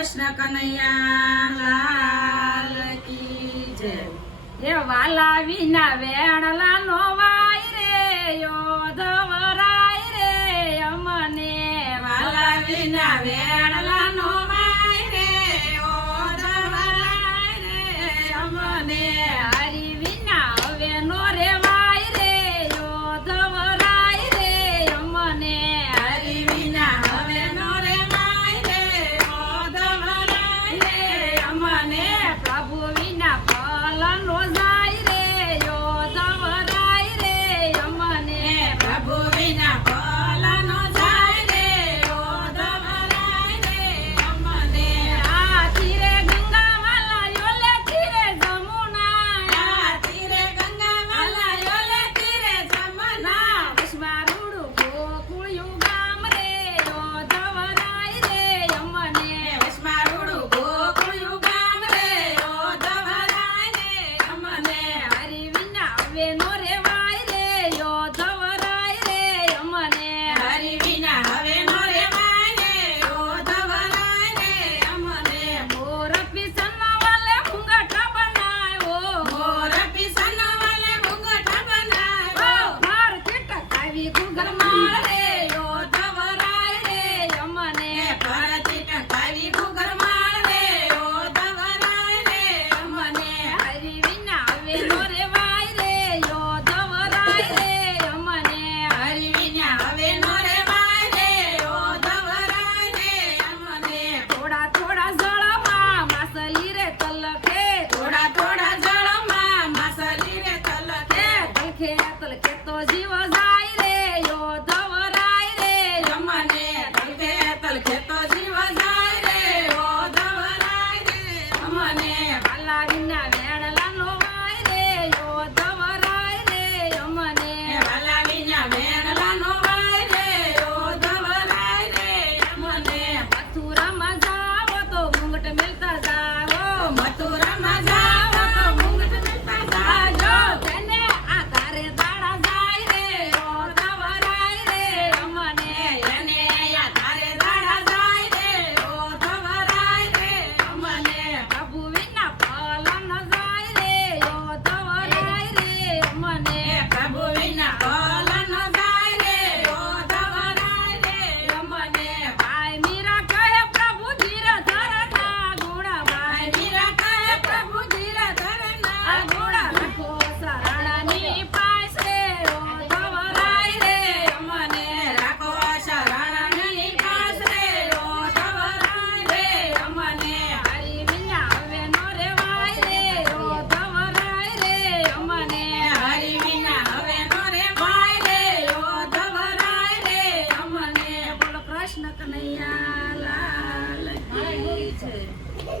કૃષ્ણ કનૈયા લાલ કી જય। એ વાલા વિના વેણલા નો વાય રે યોધવરાય રે અમને વાલા વિના વેણલા નો વાય રે યોધવરાય રે અમને હરી વિના હવે નો રેવાય રે યોધવરાય રે અમને હરી વિના હવે નો રેવાય રે યોધવરાય રે અમને પ્રભુ વિના ફલ નો જાય રે યોધવરાય રે અમને પ્રભુ વિના ફલ નો જાય રે યોધવરાય રે અમને આ તીરે ગંગા વાલા યોલે તીરે જમુના આ તીરે ગંગા વાલા યોલે તીરે જમના વસમાં રૂડું ગોકુળિયું ગામ રે યોધવરાય રે અમને વસમારુડું ગોકુળિયું ગામ રે યોધવરાય રે અમને હરી વિના હવે નો રેવાય રે યોધવરાય રે અમને હરી વિના હવે નો રેવાય રે યોધવરાય રે અમને મોર પીસણમાં વાલે ઘૂંઘટ બનાવ્યો મોર પીસણ વાલે ઘૂંઘટ બનાવ્યો માર કીટક આવી ઘૂંઘર માળ રે યોધવરાય રે અમને ભરતી ટકાવી ઘૂંઘર માળ રે યોધવરાય રે અમને હરી વિના હવે નો રેવાય રે યોધવરાય રે અમને હરી વિના હવે નો રેવાય રે યોધવરાય રે અમને થોડા થોડા જળમાં માસલી રે તલકે થોડા થોડા જળમાં માસલી રે તલકે તલકે તલકે તો જીવ જાય રે યોધવરાય રે અમને તલકે તલકે તો જીવ જાય રે યોધવરાય રે અમને વાલા વિના વેણલા નો વાય રે યોધવરાય રે અમને વાલા વિના વેણલા નો વાય રે યોધવરાય રે અમને મથુરામાં જાવો તો ઘૂંઘટ મેલતા જાવો મથુરામાં જાવ તો ઘૂંઘટ મેલતા જાજો તેને આ તારે દાડા જાય રે યોધવરાય રે અમને એને યા તારે દાડા જાય રે યોધવરાય રે અમને પ્રભુ વિના ફલ ન જાય રે યોધવરાય રે અમને પ્રભુ વિના ફલ ન જાય રે યોધવરાય રે અમને ભાઈ મીરા કહે પ્રભુ ધીરધર ના ગુણ ભાઈ મીરા કહે પ્રભુ ધીરધર ના ગુણ રાખો શરણની પાસ રે યોધવરાય રે અમને રાખો શરણની પાસ રે યોધવરાય રે અમને હરી વિના હવે નો રેવાય રે યોધવરાય રે અમને હરી વિના હવે નો રેવાય રે યોધવરાય રે અમને બોલો કૃષ્ણ કનૈયા લાલ કી જય।